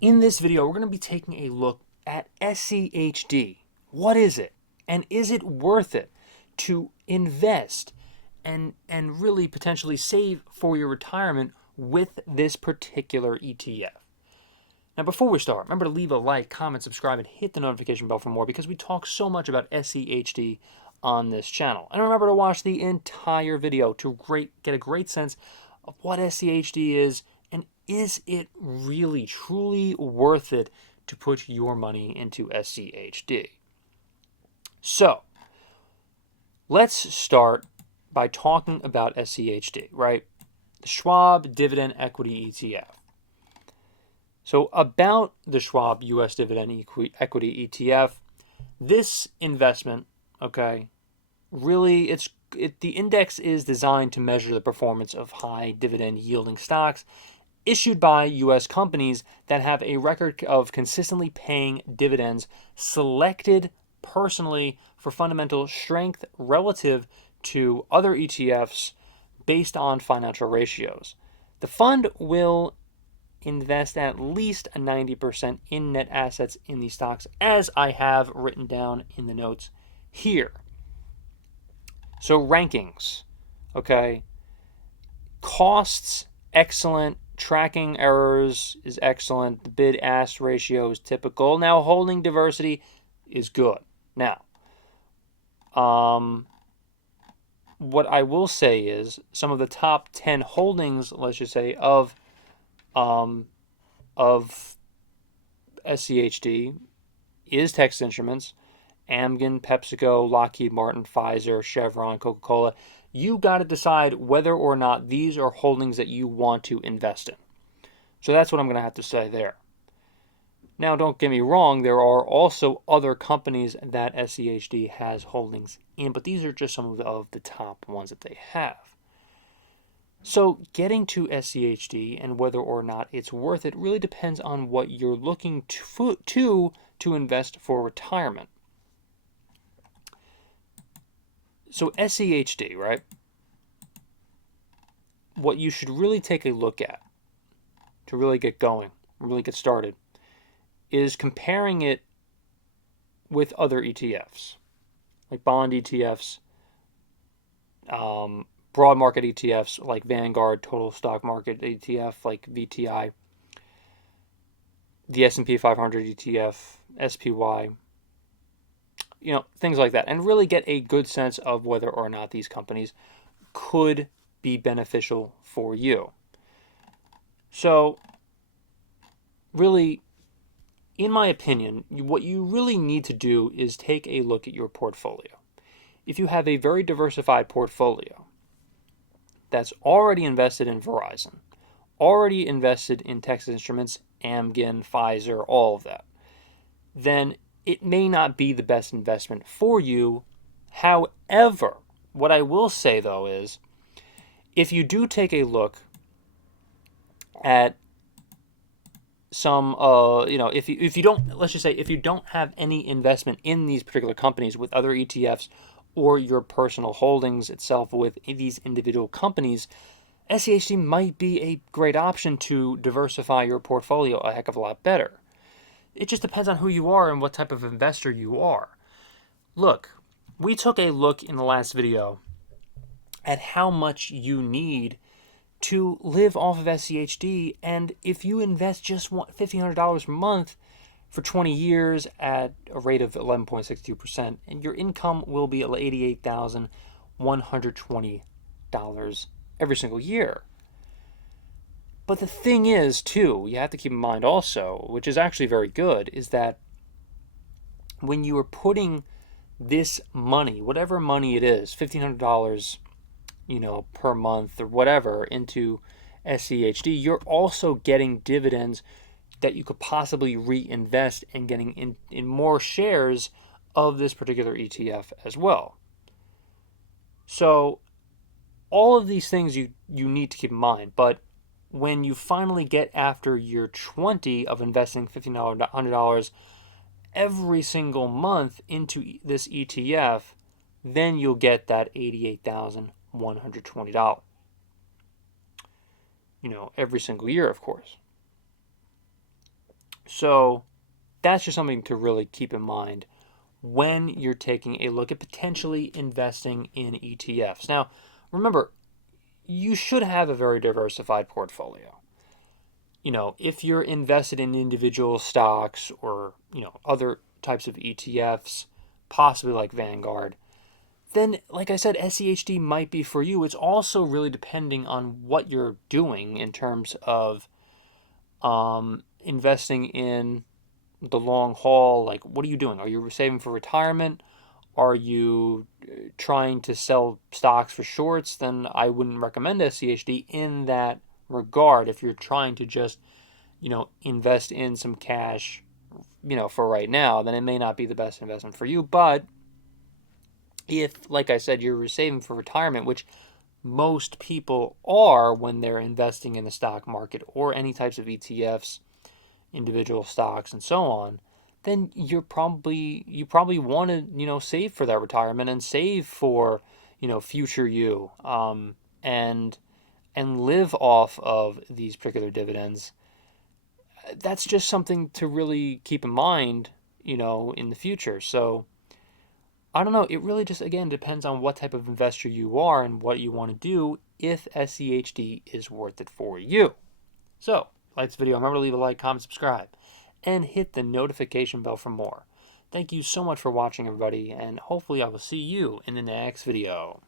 In this video, we're going to be taking a look at SCHD. What is it? And is it worth it to invest and really potentially save for your retirement with this particular ETF? Now, before we start, remember to leave a like, comment, subscribe, and hit the notification bell for more because we talk so much about SCHD on this channel. And remember to watch the entire video to get a great sense of what SCHD is and is it really, truly worth it to put your money into SCHD. So, let's start by talking about SCHD, right? The Schwab Dividend Equity ETF. So about the Schwab U.S. Dividend Equity ETF, this investment, okay, really the index is designed to measure the performance of high dividend yielding stocks issued by U.S. companies that have a record of consistently paying dividends selected personally for fundamental strength relative to other ETFs based on financial ratios. The fund will invest at least 90% in net assets in these stocks, as I have written down in the notes here. So rankings, okay. Costs, excellent. Tracking errors is excellent. The bid-ask ratio is typical. Now, holding diversity is good. Now, what I will say is some of the top 10 holdings, let's just say, of SCHD is Texas Instruments, Amgen, PepsiCo, Lockheed Martin, Pfizer, Chevron, Coca-Cola. You got to decide whether or not these are holdings that you want to invest in. So that's what I'm going to have to say there. Now, don't get me wrong, there are also other companies that SCHD has holdings in, but these are just some of the top ones that they have. So getting to SCHD and whether or not it's worth it really depends on what you're looking to invest for retirement. So SCHD, right? What you should really take a look at to really get going, really get started, is comparing it with other ETFs, like bond ETFs, broad market ETFs like Vanguard, Total Stock Market ETF like VTI, the S&P 500 ETF, SPY, things like that, and really get a good sense of whether or not these companies could be beneficial for you. So, really, in my opinion, what you really need to do is take a look at your portfolio. If you have a very diversified portfolio that's already invested in Verizon, already invested in Texas Instruments, Amgen, Pfizer, all of that, then it may not be the best investment for you. However, what I will say though is, if you do take a look at some, if you don't, let's just say, if you don't have any investment in these particular companies with other ETFs or your personal holdings itself with these individual companies, SCHD might be a great option to diversify your portfolio a heck of a lot better. It just depends on who you are and what type of investor you are. Look, we took a look in the last video at how much you need to live off of SCHD, and if you invest just $1,500 per month for 20 years at a rate of 11.62%, and your income will be $88,120 every single year. But the thing is, too, you have to keep in mind also, which is actually very good, is that when you are putting this money, whatever money it is, $1,500, per month or whatever, into SCHD, you're also getting dividends that you could possibly reinvest and getting in more shares of this particular ETF as well. So all of these things you need to keep in mind, but when you finally get after year 20 of investing $1,500 every single month into this ETF, then you'll get that $88,120. Every single year, of course. So that's just something to really keep in mind when you're taking a look at potentially investing in ETFs. Now, remember, you should have a very diversified portfolio. If you're invested in individual stocks or, other types of ETFs, possibly like Vanguard, then, like I said, SCHD might be for you. It's also really depending on what you're doing in terms of investing in the long haul. Like, what are you doing? Are you saving for retirement? Are you trying to sell stocks for shorts? Then I wouldn't recommend SCHD in that regard. If you're trying to just, invest in some cash, for right now, then it may not be the best investment for you. But if, like I said, you're saving for retirement, which most people are when they're investing in the stock market or any types of ETFs, individual stocks, and so on, then you probably want to save for that retirement and save for future you, and live off of these particular dividends. That's just something to really keep in mind, in the future. So I don't know. It really just, again, depends on what type of investor you are and what you want to do, if SCHD is worth it for you. So, like this video, remember to leave a like, comment, subscribe, and hit the notification bell for more. Thank you so much for watching, everybody, and hopefully I will see you in the next video.